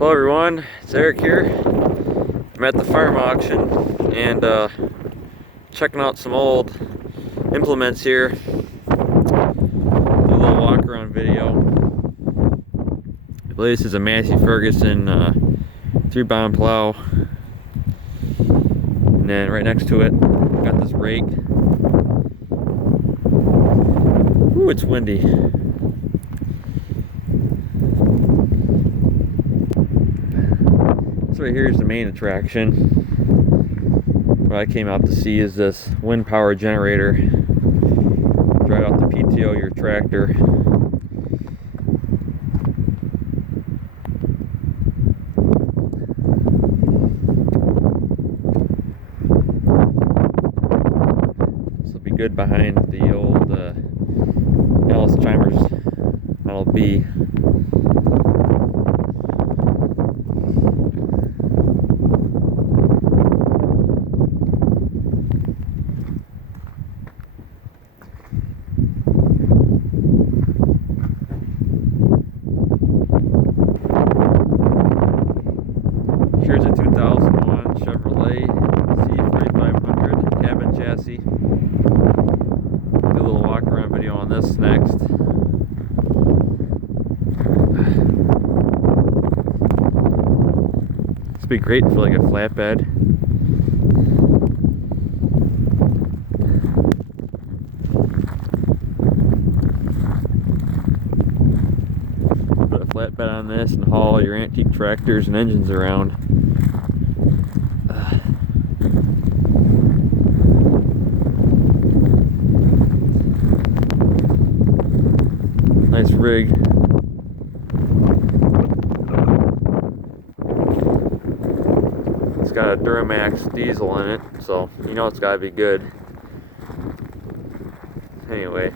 Hello everyone, it's Eric here. I'm at the farm auction and checking out some old implements here. Do a little walk around video. I believe this is a Massey Ferguson 3-bound plow. And then right next to it, got this rake. Ooh, it's windy. Right here is the main attraction. What I came out to see is this wind power generator. Drive out the PTO your tractor. This will be good behind the old Allis Chalmers B. Here's a 2001 Chevrolet C4500 cabin chassis. Do a little walk around video on this next. This would be great for like a flatbed. Put a flatbed on this and haul your antique tractors and engines around. Nice rig. It's got a Duramax diesel in it, so you know it's gotta be good. Anyway.